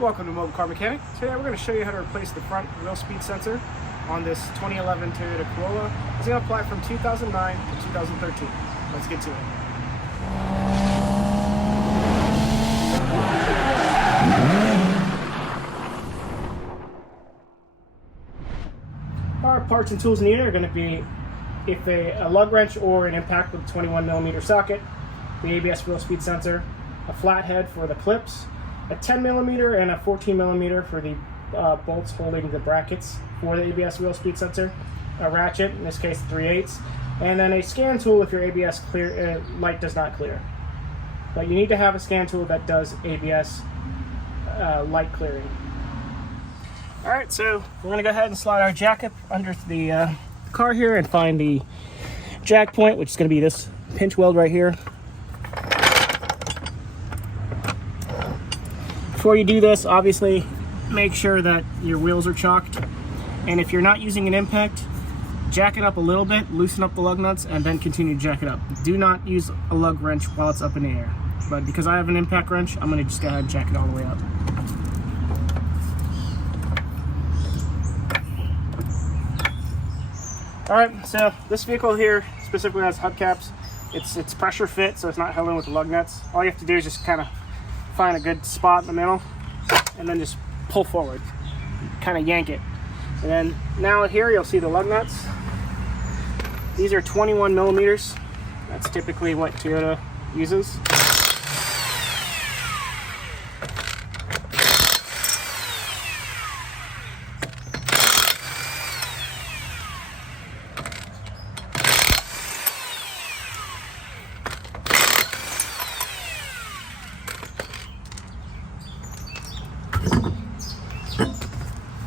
Welcome to Mobile Car Mechanic. Today we're going to show you how to replace the front wheel speed sensor on this 2011 Toyota Corolla. It's going to apply from 2009 to 2013. Let's get to it. Our parts and tools needed are going to be a lug wrench or an impact with a 21mm socket, the ABS wheel speed sensor, a flathead for the clips, a 10mm and a 14mm for the bolts holding the brackets for the ABS wheel speed sensor, a ratchet, in this case 3/8, and then a scan tool if your ABS light does not clear. But you need to have a scan tool that does ABS light clearing. Alright, so we're going to go ahead and slide our jack up under the car here and find the jack point, which is going to be this pinch weld right here. Before you do this, obviously make sure that your wheels are chocked, and if you're not using an impact, jack it up a little bit, loosen up the lug nuts, and then continue to jack it up. Do not use a lug wrench while it's up in the air, but because I have an impact wrench, I'm going to just go ahead and jack it all the way up. Alright, so this vehicle here specifically has hubcaps. It's pressure fit, so it's not held in with the lug nuts. All you have to do is just kind of find a good spot in the middle and then just pull forward, kind of yank it. And then now here you'll see the lug nuts. These are 21mm. That's typically what Toyota uses.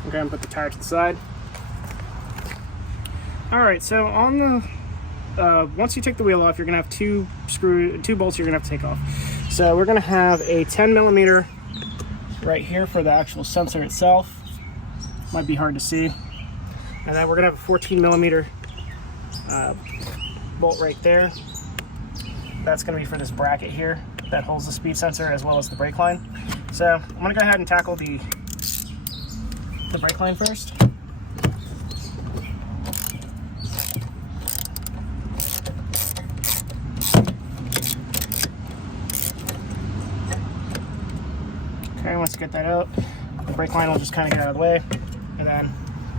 Okay, I'm gonna put the tire to the side. Alright, so on the once you take the wheel off, you're gonna have two bolts you're gonna have to take off. So we're gonna have a 10mm right here for the actual sensor itself. Might be hard to see. And then we're gonna have a 14mm bolt right there. That's gonna be for this bracket here that holds the speed sensor as well as the brake line. So I'm gonna go ahead and tackle the brake line first. Okay, once you get that out, the brake line will just kind of get out of the way, and then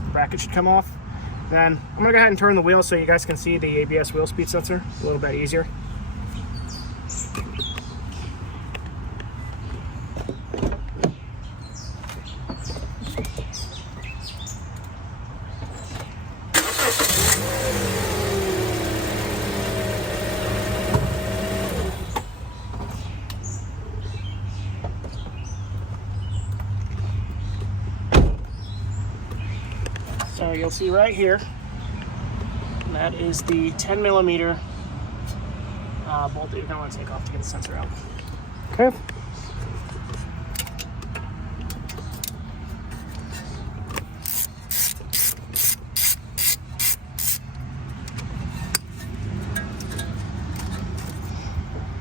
the bracket should come off. Then I'm gonna go ahead and turn the wheel so you guys can see the ABS wheel speed sensor a little bit easier. So you'll see right here, that is the 10mm bolt that you're going to want to take off to get the sensor out. Okay.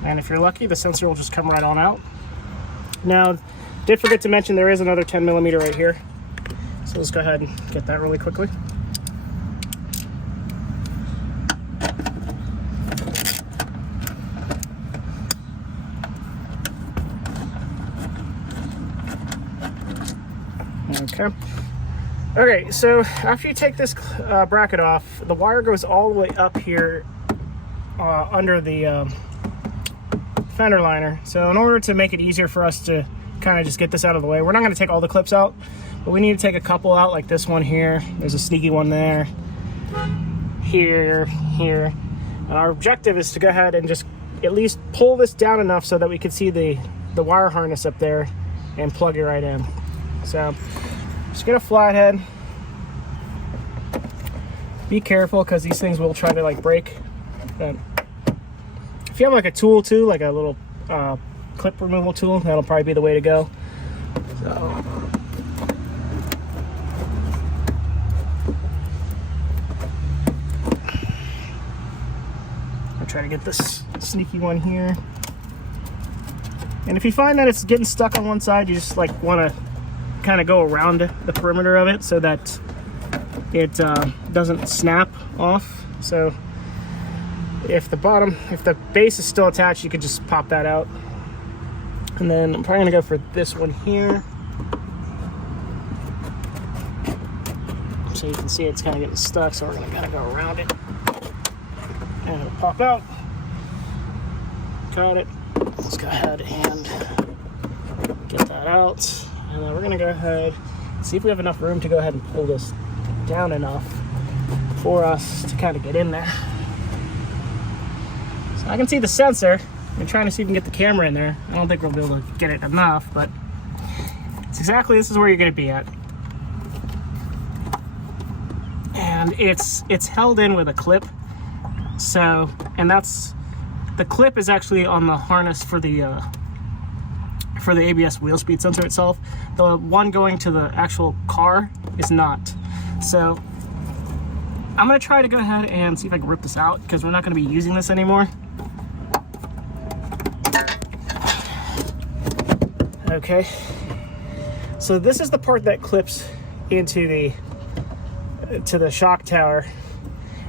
And if you're lucky, the sensor will just come right on out. Now, did forget to mention there is another 10mm right here. So let's go ahead and get that really quickly. Okay, so after you take this bracket off, the wire goes all the way up here under the fender liner. So in order to make it easier for us to kind of just get this out of the way, we're not going to take all the clips out, but we need to take a couple out, like this one here. There's a sneaky one there, here. And our objective is to go ahead and just at least pull this down enough so that we can see the wire harness up there and plug it right in. So just get a flathead. Be careful because these things will try to like break. But if you have like a tool too, like a little clip removal tool, that'll probably be the way to go. So I'll try to get this sneaky one here. And if you find that it's getting stuck on one side, you just like want to kind of go around the perimeter of it so that it doesn't snap off. So if the base is still attached, you could just pop that out. And then I'm probably gonna go for this one here. So you can see it's kind of getting stuck, so we're gonna gotta go around it. And it'll pop out. Got it. Let's go ahead and get that out. And then we're gonna go ahead and see if we have enough room to go ahead and pull this down enough for us to kind of get in there. So I can see the sensor. I'm trying to see if we can get the camera in there. I don't think we'll be able to get it enough, but it's exactly, this is where you're gonna be at. And it's held in with a clip. So, and the clip is actually on the harness for the ABS wheel speed sensor itself. The one going to the actual car is not. So I'm gonna try to go ahead and see if I can rip this out, because we're not gonna be using this anymore. Okay, so this is the part that clips into the shock tower,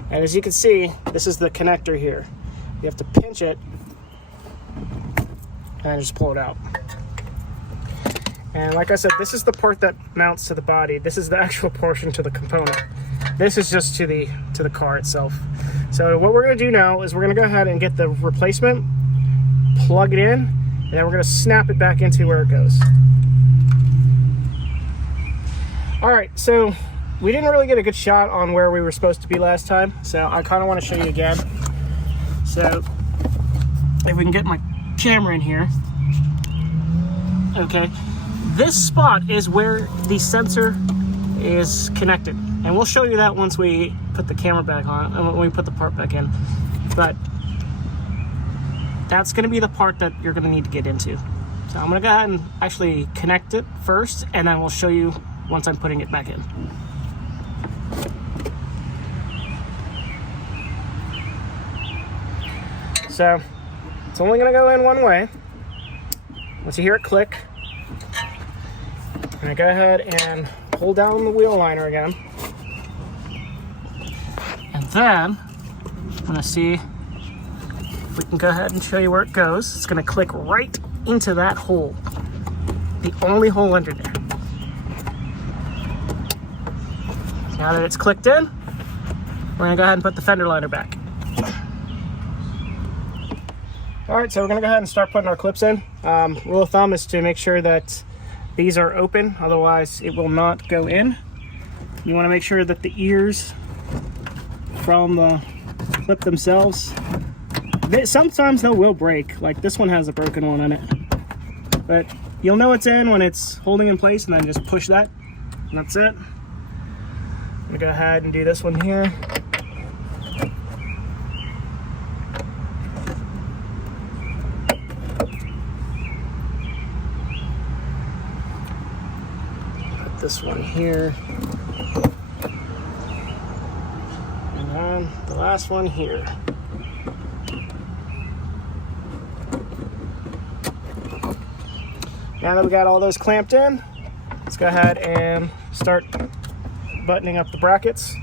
and as you can see, this is the connector here. You have to pinch it and just pull it out. And like I said, this is the part that mounts to the body. This is the actual portion to the component. This is just to the car itself. So what we're gonna do now is we're gonna go ahead and get the replacement, plug it in, and then we're gonna snap it back into where it goes. All right, so we didn't really get a good shot on where we were supposed to be last time, so I kind of want to show you again. So if we can get my camera in here. Okay, this spot is where the sensor is connected, and we'll show you that once we put the camera back on, when we put the part back in. But that's going to be the part that you're going to need to get into. So I'm going to go ahead and actually connect it first, and then we'll show you once I'm putting it back in. So it's only going to go in one way. Once you hear it click, I'm going to go ahead and pull down the wheel liner again. And then I'm going to see if we can go ahead and show you where it goes. It's going to click right into that hole, the only hole under there. Now that it's clicked in, we're going to go ahead and put the fender liner back. All right, so we're gonna go ahead and start putting our clips in. Rule of thumb is to make sure that these are open, otherwise it will not go in. You wanna make sure that the ears from the clip themselves, sometimes they will break, like this one has a broken one in it. But you'll know it's in when it's holding in place, and then just push that, and that's it. I'm gonna go ahead and do this one here. This one here, and then the last one here. Now that we got all those clamped in, let's go ahead and start buttoning up the brackets.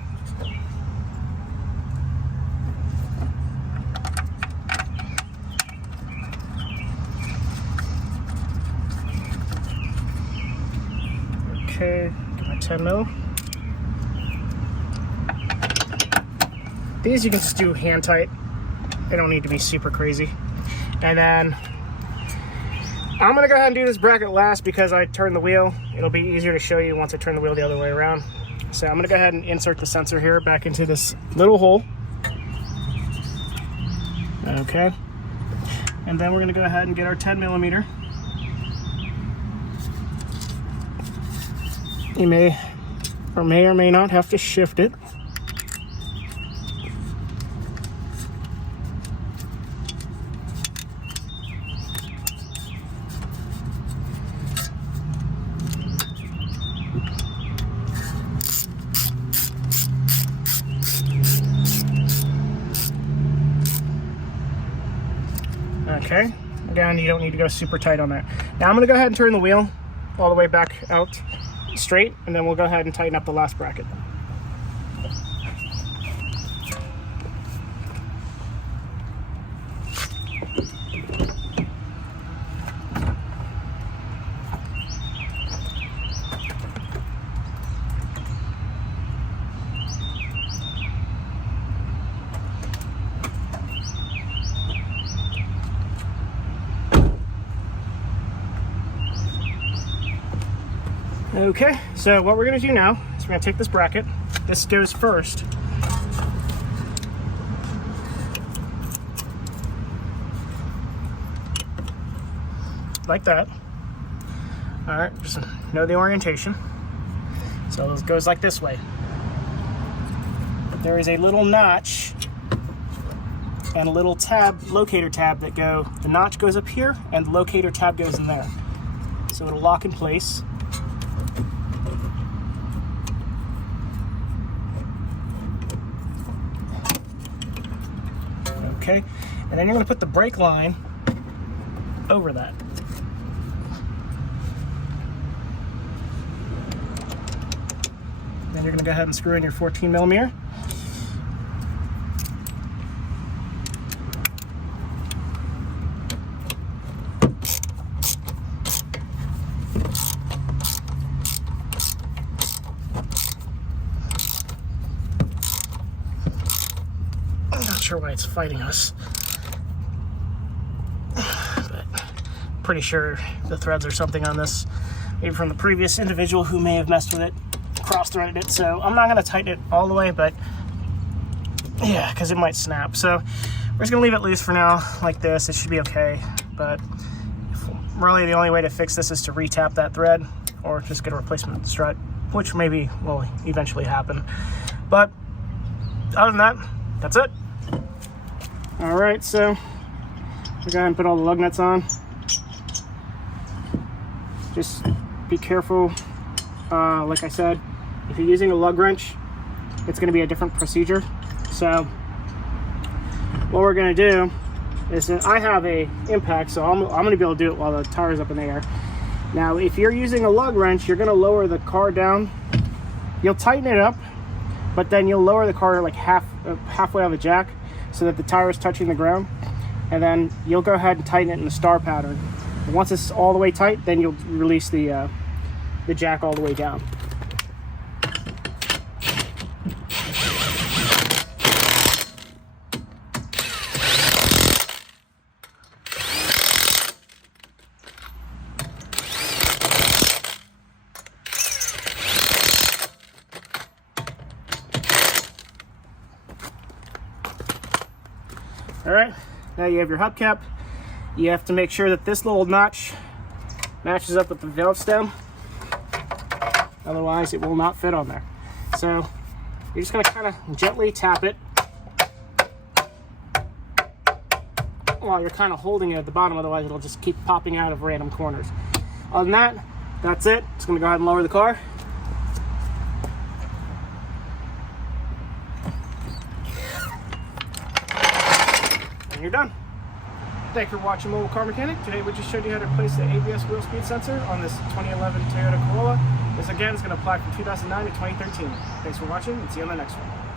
Okay, get my 10 mil. These you can just do hand tight. They don't need to be super crazy. And then I'm gonna go ahead and do this bracket last because I turned the wheel. It'll be easier to show you once I turn the wheel the other way around. So I'm gonna go ahead and insert the sensor here back into this little hole. Okay. And then we're gonna go ahead and get our 10 millimeter. You may or may not have to shift it. Okay, Again, you don't need to go super tight on there. Now I'm going to go ahead and turn the wheel all the way back out straight, and then we'll go ahead and tighten up the last bracket. Okay, so what we're going to do now is we're going to take this bracket. This goes first. Like that. All right, just know the orientation. So it goes like this way. There is a little notch and a little tab, locator tab that go, the notch goes up here and the locator tab goes in there. So it'll lock in place. Okay, and then you're going to put the brake line over that. Then you're going to go ahead and screw in your 14 millimeter. Sure why it's fighting us, but pretty sure the threads or something on this, maybe from the previous individual who may have messed with it, cross-threaded it. So I'm not going to tighten it all the way, but yeah, because it might snap. So we're just going to leave it loose for now like this. It should be okay, but really the only way to fix this is to re-tap that thread or just get a replacement strut, which maybe will eventually happen. But other than that, that's it. All right, so we'll go ahead and put all the lug nuts on. Just be careful. Like I said, if you're using a lug wrench, it's going to be a different procedure. So what we're going to do is that I have a impact, so I'm going to be able to do it while the tire is up in the air. Now, if you're using a lug wrench, you're going to lower the car down. You'll tighten it up, but then you'll lower the car like halfway on the jack, so that the tire is touching the ground, and then you'll go ahead and tighten it in the star pattern. And once it's all the way tight, then you'll release the jack all the way down. All right, now you have your hubcap. You have to make sure that this little notch matches up with the valve stem. Otherwise, it will not fit on there. So you're just gonna kind of gently tap it while you're kind of holding it at the bottom. Otherwise, it'll just keep popping out of random corners. Other than that, that's it. Just gonna go ahead and lower the car. And you're done. Thank you for watching Mobile Car Mechanic. Today we just showed you how to replace the ABS wheel speed sensor on this 2011 Toyota Corolla. This again is going to apply from 2009 to 2013. Thanks for watching and see you on the next one.